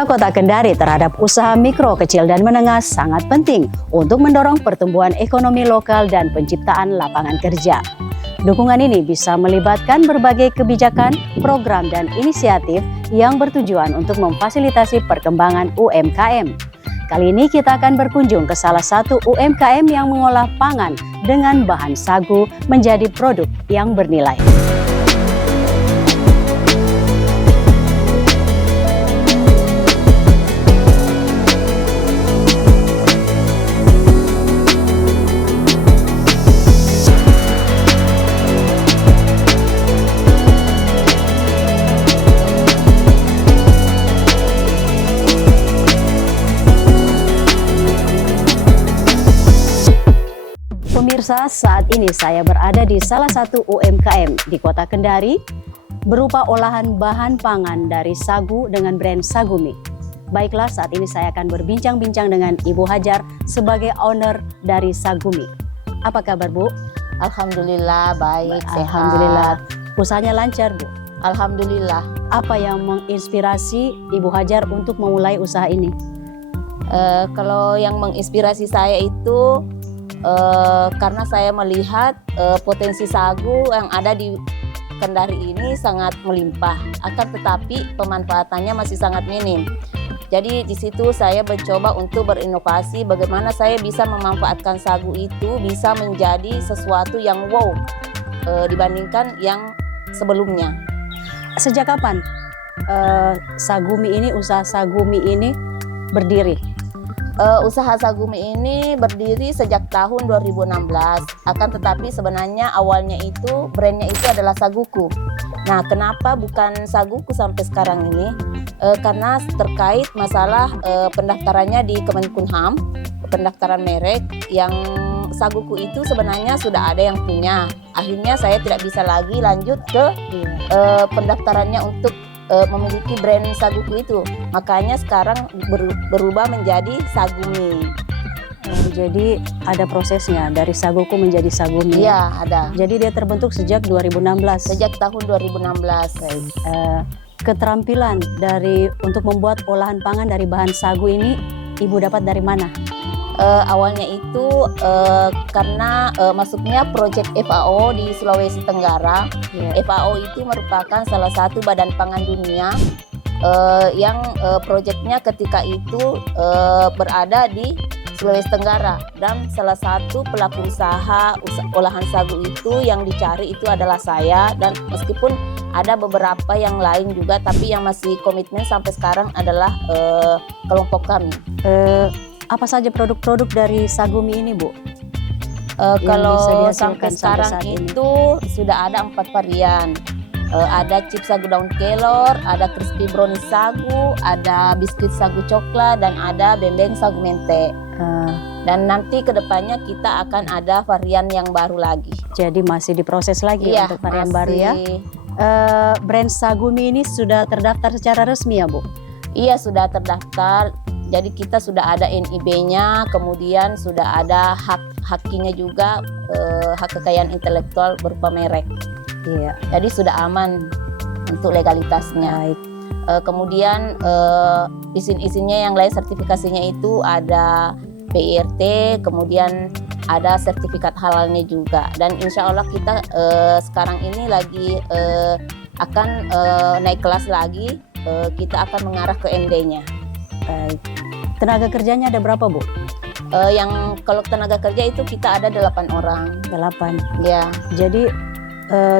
Pemerintah Kota Kendari terhadap usaha mikro, kecil, dan menengah sangat penting untuk mendorong pertumbuhan ekonomi lokal dan penciptaan lapangan kerja. Dukungan ini bisa melibatkan berbagai kebijakan, program, dan inisiatif yang bertujuan untuk memfasilitasi perkembangan UMKM. Kali ini kita akan berkunjung ke salah satu UMKM yang mengolah pangan dengan bahan sagu menjadi produk yang bernilai. Pemirsa, saat ini saya berada di salah satu UMKM di Kota Kendari berupa olahan bahan pangan dari sagu dengan brand Sagumi. Baiklah, saat ini saya akan berbincang-bincang dengan Ibu Hajar sebagai owner dari Sagumi. Apa kabar, Bu? Alhamdulillah, baik, sehat. Alhamdulillah. Usahanya lancar, Bu? Alhamdulillah. Apa yang menginspirasi Ibu Hajar untuk memulai usaha ini? Kalau yang menginspirasi saya itu karena saya melihat potensi sagu yang ada di Kendari ini sangat melimpah, akan tetapi pemanfaatannya masih sangat minim. Jadi di situ saya mencoba untuk berinovasi bagaimana saya bisa memanfaatkan sagu itu bisa menjadi sesuatu yang wow dibandingkan yang sebelumnya. Sejak kapan usaha Sagumi ini berdiri? Usaha Sagumi ini berdiri sejak tahun 2016, akan tetapi sebenarnya awalnya itu brandnya itu adalah Saguku. Nah, kenapa bukan Saguku sampai sekarang ini? Karena terkait masalah pendaftarannya di Kemenkumham, pendaftaran merek yang Saguku itu sebenarnya sudah ada yang punya. Akhirnya saya tidak bisa lagi lanjut ke pendaftarannya untuk memiliki brand Saguku itu, makanya sekarang berubah menjadi Sagumi. Jadi ada prosesnya dari Saguku menjadi Sagumi. Iya, ada. Jadi dia terbentuk sejak 2016. Sejak tahun 2016. Baik. Keterampilan untuk membuat olahan pangan dari bahan sagu ini Ibu dapat dari mana? Awalnya itu karena masuknya proyek FAO di Sulawesi Tenggara. FAO itu merupakan salah satu badan pangan dunia yang proyeknya ketika itu berada di Sulawesi Tenggara, dan salah satu pelaku usaha olahan sagu itu yang dicari itu adalah saya, dan meskipun ada beberapa yang lain juga, tapi yang masih komitmen sampai sekarang adalah kelompok kami. Apa saja produk-produk dari Sagumi ini, Bu? Kalau sampai sekarang itu sudah ada 4 varian. Ada chips sagu daun kelor, ada crispy brownie sagu, ada biskuit sagu coklat, dan ada bembeng sagu mente. Dan nanti kedepannya kita akan ada varian yang baru lagi. Jadi masih diproses lagi untuk varian masih baru ya? Brand Sagumi ini sudah terdaftar secara resmi ya, Bu? Iya, sudah terdaftar. Jadi kita sudah ada NIB-nya, kemudian sudah ada hak-haknya juga, hak kekayaan intelektual berupa merek. Iya. Jadi sudah aman untuk legalitasnya. Baik. Kemudian izin-izinnya yang lain, sertifikasinya itu ada PIRT, kemudian ada sertifikat halalnya juga. Dan insya Allah kita sekarang ini lagi akan naik kelas lagi, kita akan mengarah ke MD-nya. Baik. Tenaga kerjanya ada berapa, Bu? Yang kalau tenaga kerja itu kita ada 8 orang. 8. Ya. Jadi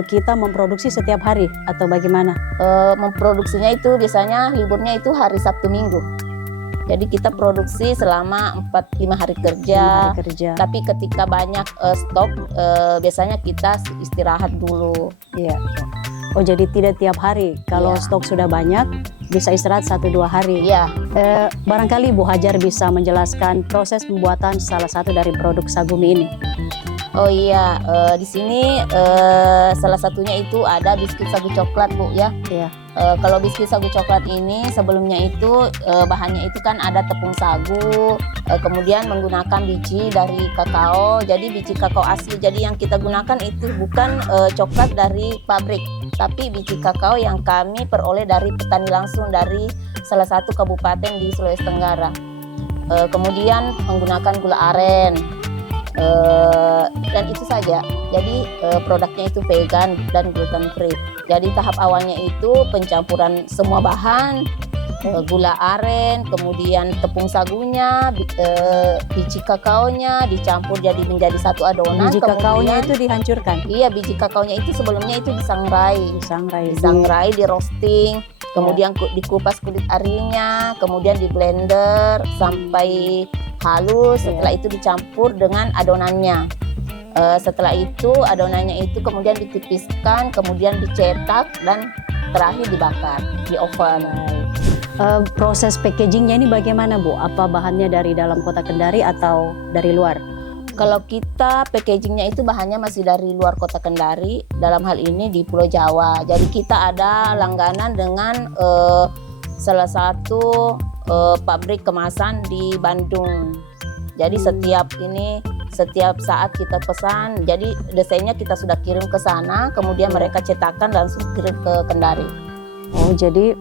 kita memproduksi setiap hari atau bagaimana? Memproduksinya itu biasanya liburnya itu hari Sabtu Minggu. Jadi kita produksi selama 4-5 hari kerja. Tapi ketika banyak stok, biasanya kita istirahat dulu. Iya. Oh, jadi tidak tiap hari. Kalau stok sudah banyak, bisa istirahat 1-2 hari. Iya. Barangkali Bu Hajar bisa menjelaskan proses pembuatan salah satu dari produk Sagumi ini. Oh iya, di sini salah satunya itu ada biskuit sagu coklat, Bu, ya. Iya. Kalau biskuit sagu coklat ini sebelumnya itu bahannya itu kan ada tepung sagu, kemudian menggunakan biji dari kakao, jadi biji kakao asli. Jadi yang kita gunakan itu bukan coklat dari pabrik, tapi biji kakao yang kami peroleh dari petani langsung dari salah satu kabupaten di Sulawesi Tenggara. Kemudian menggunakan gula aren. Dan itu saja. Jadi produknya itu vegan dan gluten free. Jadi tahap awalnya itu pencampuran semua bahan, gula aren, kemudian tepung sagunya, biji kakaonya dicampur jadi menjadi satu adonan. Biji kakaonya itu dihancurkan. Iya, biji kakaonya itu sebelumnya itu disangrai, di roasting. Kemudian dikupas kulit arinya, kemudian di blender sampai halus. Setelah itu dicampur dengan adonannya. Setelah itu adonannya itu kemudian ditipiskan, kemudian dicetak dan terakhir dibakar di oven. Proses packagingnya ini bagaimana, Bu? Apa bahannya dari dalam kota Kendari atau dari luar? Kalau kita packagingnya itu bahannya masih dari luar kota Kendari, dalam hal ini di Pulau Jawa. Jadi kita ada langganan dengan salah satu pabrik kemasan di Bandung. Jadi setiap saat kita pesan, jadi desainnya kita sudah kirim ke sana, kemudian mereka cetakkan langsung kirim ke Kendari. Oh, jadi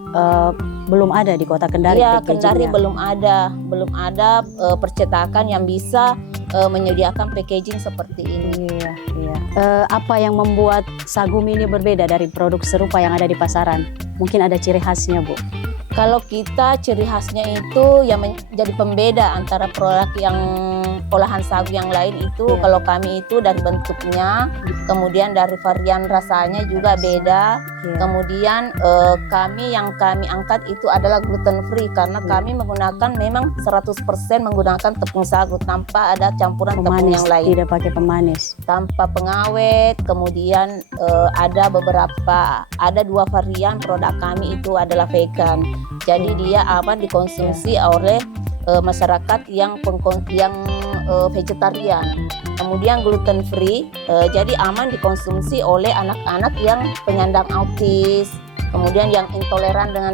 belum ada di kota Kendari? Iya, Kendari belum ada percetakan yang bisa menyediakan packaging seperti ini. Iya. Apa yang membuat Sagum ini berbeda dari produk serupa yang ada di pasaran? Mungkin ada ciri khasnya, Bu? Kalau kita ciri khasnya itu yang menjadi pembeda antara produk yang olahan sagu yang lain itu, kalau kami itu dari bentuknya, kemudian dari varian rasanya juga beda. Kemudian kami angkat itu adalah gluten free karena kami menggunakan memang 100% menggunakan tepung sagu tanpa ada campuran tepung yang lain. Tidak pakai pemanis. Tanpa pengawet. Kemudian ada dua varian produk kami itu adalah vegan. Jadi dia aman dikonsumsi oleh masyarakat yang vegetarian. Kemudian gluten free, jadi aman dikonsumsi oleh anak-anak yang penyandang autis, kemudian yang intoleran dengan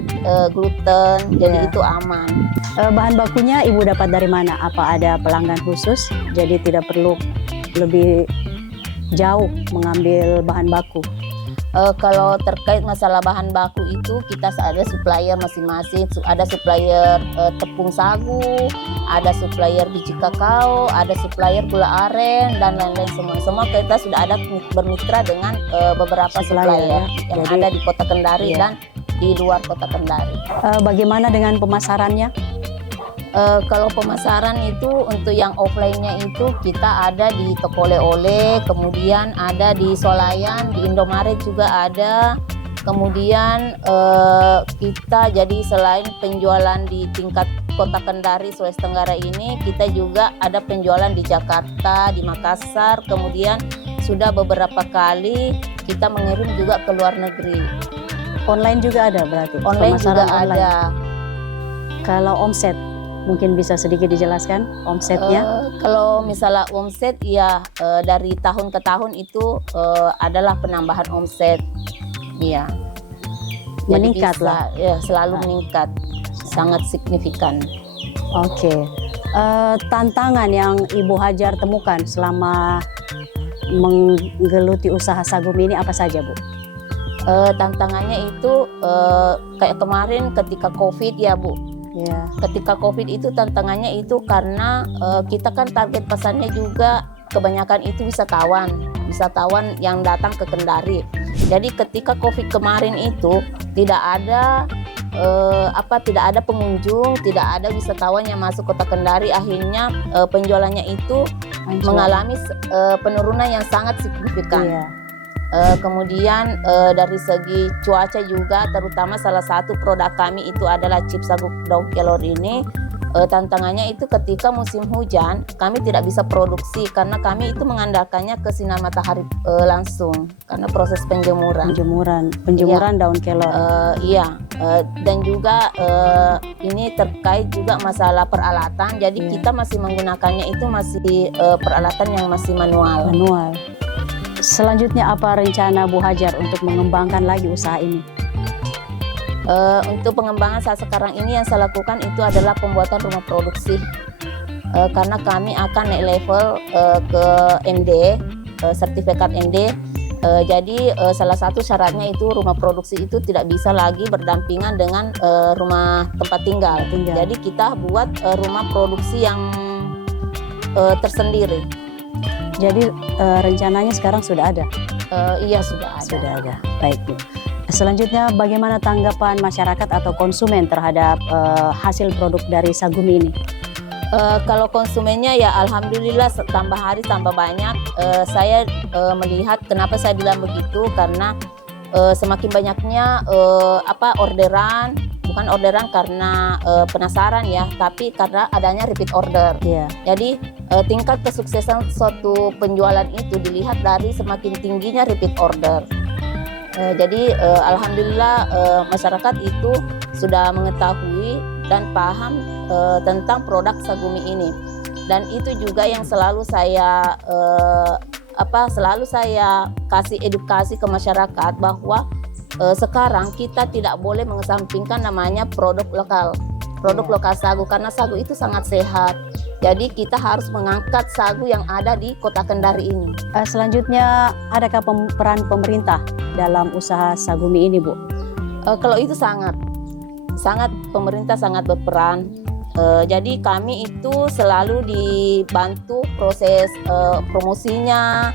gluten, jadi itu aman. Bahan bakunya Ibu dapat dari mana? Apa ada pelanggan khusus? Jadi tidak perlu lebih jauh mengambil bahan baku. Kalau terkait masalah bahan baku itu kita ada supplier masing-masing, ada supplier tepung sagu, ada supplier biji kakao, ada supplier gula aren dan lain-lain semua kita sudah ada bermitra dengan beberapa supplier yang ada di Kota Kendari dan di luar Kota Kendari. Bagaimana dengan pemasarannya? Kalau pemasaran itu untuk yang offline-nya itu kita ada di toko oleh-oleh, kemudian ada di Solayan, di Indomaret juga ada. Kemudian kita jadi selain penjualan di tingkat Kota Kendari, Sulawesi Tenggara ini, kita juga ada penjualan di Jakarta, di Makassar, kemudian sudah beberapa kali kita mengirim juga ke luar negeri. Online juga ada berarti? Online juga ada. Kalau omset, mungkin bisa sedikit dijelaskan omsetnya? Kalau misalnya omset ya dari tahun ke tahun itu adalah penambahan omset, ya. Meningkat lah. Ya, selalu meningkat, sangat signifikan. Oke. Tantangan yang Ibu Hajar temukan selama menggeluti usaha Sagum ini apa saja, Bu? Tantangannya itu kayak kemarin ketika COVID ya, Bu. Ya. Ketika COVID itu tantangannya itu karena kita kan target pasarnya juga kebanyakan itu wisatawan yang datang ke Kendari. Jadi ketika COVID kemarin itu tidak ada pengunjung, tidak ada wisatawan yang masuk Kota Kendari, akhirnya penjualannya itu mengalami penurunan yang sangat signifikan. Iya. Kemudian dari segi cuaca juga, terutama salah satu produk kami itu adalah chips sagu daun kelor ini. Tantangannya itu ketika musim hujan kami tidak bisa produksi karena kami itu mengandalkannya ke sinar matahari langsung karena proses penjemuran Penjemuran daun kelor. Iya, Dan juga ini terkait juga masalah peralatan. Jadi kita masih menggunakannya itu masih peralatan yang masih manual. Selanjutnya apa rencana Bu Hajar untuk mengembangkan lagi usaha ini? Untuk pengembangan saat sekarang ini yang saya lakukan itu adalah pembuatan rumah produksi. Karena kami akan naik level ke MD, sertifikat MD. Jadi salah satu syaratnya itu rumah produksi itu tidak bisa lagi berdampingan dengan rumah tempat tinggal. Jadi kita buat rumah produksi yang tersendiri. Jadi rencananya sekarang sudah ada? Iya, sudah ada. Sudah ada. Baik, Bu. Selanjutnya bagaimana tanggapan masyarakat atau konsumen terhadap hasil produk dari Sagumi ini? Kalau konsumennya ya alhamdulillah tambah hari tambah banyak. Saya melihat kenapa saya bilang begitu karena semakin banyaknya orderan, bukan orderan karena penasaran ya, tapi karena adanya repeat order. Jadi tingkat kesuksesan suatu penjualan itu dilihat dari semakin tingginya repeat order. Jadi alhamdulillah masyarakat itu sudah mengetahui dan paham tentang produk Sagumi ini, dan itu juga yang selalu saya kasih edukasi ke masyarakat bahwa sekarang kita tidak boleh mengesampingkan namanya produk lokal sagu, karena sagu itu sangat sehat. Jadi kita harus mengangkat sagu yang ada di Kota Kendari ini. Selanjutnya adakah peran pemerintah dalam usaha Sagumi ini, Bu? Kalau itu sangat pemerintah sangat berperan. Jadi kami itu selalu dibantu proses promosinya,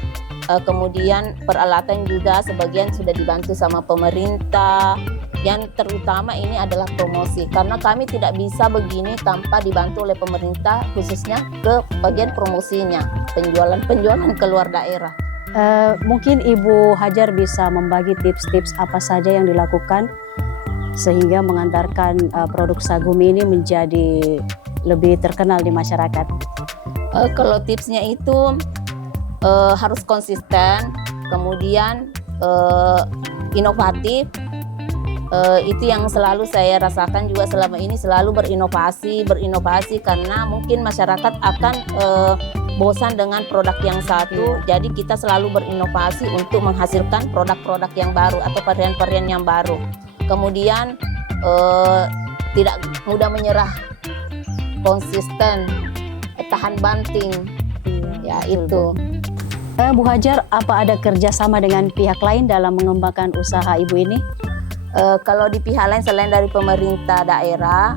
kemudian peralatan juga sebagian sudah dibantu sama pemerintah. Yang terutama ini adalah promosi, karena kami tidak bisa begini tanpa dibantu oleh pemerintah, khususnya ke bagian promosinya, penjualan ke luar daerah. Mungkin Ibu Hajar bisa membagi tips-tips apa saja yang dilakukan sehingga mengantarkan produk Sagumi ini menjadi lebih terkenal di masyarakat. Kalau tipsnya itu harus konsisten, kemudian inovatif. Itu yang selalu saya rasakan juga selama ini, selalu berinovasi karena mungkin masyarakat akan bosan dengan produk yang satu. Jadi kita selalu berinovasi untuk menghasilkan produk-produk yang baru atau varian-varian yang baru. Kemudian tidak mudah menyerah, konsisten, tahan banting, ya itu. Bu Hajar, apa ada kerjasama dengan pihak lain dalam mengembangkan usaha Ibu ini? Kalau di pihak lain selain dari pemerintah daerah,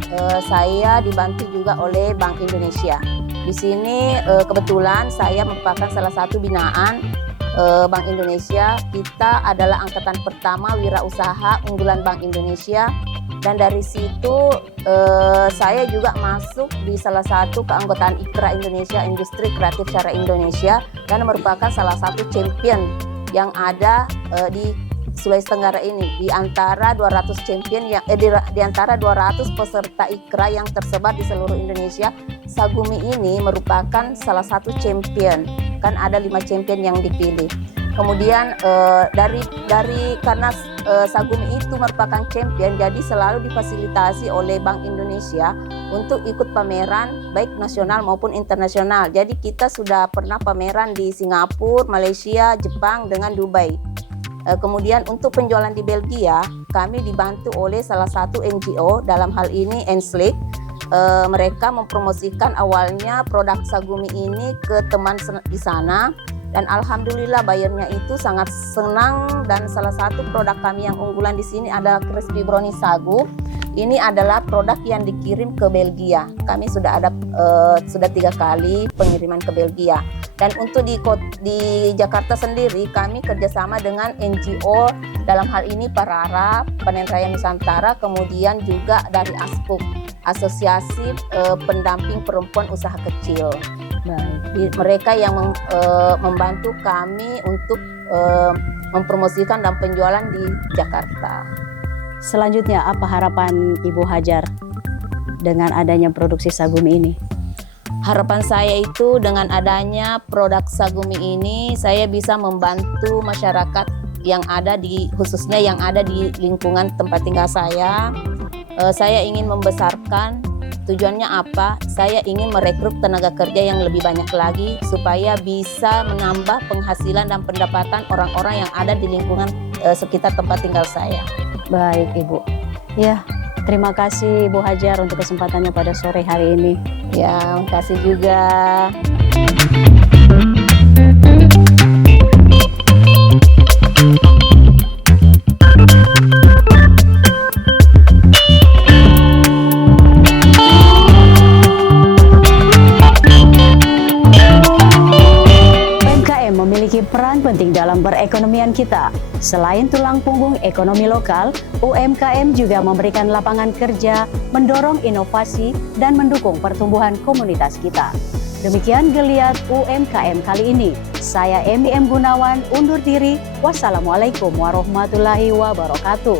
saya dibantu juga oleh Bank Indonesia. Di sini kebetulan saya merupakan salah satu binaan Bank Indonesia. Kita adalah angkatan pertama wirausaha unggulan Bank Indonesia, dan dari situ saya juga masuk di salah satu keanggotaan IKRA Indonesia, Industri Kreatif Syara Indonesia, dan merupakan salah satu champion yang ada di Sulawesi Tenggara ini. Di antara 200 champion yang di antara 200 peserta IKRA yang tersebar di seluruh Indonesia, Sagumi ini merupakan salah satu champion. Kan ada 5 champion yang dipilih. Kemudian karena Sagumi itu merupakan champion, jadi selalu difasilitasi oleh Bank Indonesia untuk ikut pameran baik nasional maupun internasional. Jadi kita sudah pernah pameran di Singapura, Malaysia, Jepang, dengan Dubai. Kemudian untuk penjualan di Belgia, kami dibantu oleh salah satu NGO, dalam hal ini Enslik. Mereka mempromosikan awalnya produk Sagumi ini ke teman di sana, dan alhamdulillah bayarnya itu sangat senang. Dan salah satu produk kami yang unggulan di sini adalah crispy brownie sagu. Ini adalah produk yang dikirim ke Belgia. Kami sudah 3 kali pengiriman ke Belgia. Dan untuk di Jakarta sendiri, kami kerjasama dengan NGO, dalam hal ini Parara, Panen Raya Nusantara, kemudian juga dari ASPUK, Asosiasi Pendamping Perempuan Usaha Kecil. Mereka yang membantu kami untuk mempromosikan dan penjualan di Jakarta. Selanjutnya, apa harapan Ibu Hajar dengan adanya produksi Sagumi ini? Harapan saya itu dengan adanya produk Sagumi ini, saya bisa membantu masyarakat yang ada khususnya yang ada di lingkungan tempat tinggal saya. Saya ingin membesarkan. Tujuannya apa? Saya ingin merekrut tenaga kerja yang lebih banyak lagi supaya bisa menambah penghasilan dan pendapatan orang-orang yang ada di lingkungan sekitar tempat tinggal saya. Baik Ibu. Ya, terima kasih Ibu Hajar untuk kesempatannya pada sore hari ini. Ya, makasih juga. UMKM memiliki peran penting dalam perekonomian kita. Selain tulang punggung ekonomi lokal, UMKM juga memberikan lapangan kerja, mendorong inovasi, dan mendukung pertumbuhan komunitas kita. Demikian geliat UMKM kali ini. Saya Emi M. Gunawan undur diri. Wassalamualaikum warahmatullahi wabarakatuh.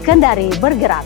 Kendari bergerak.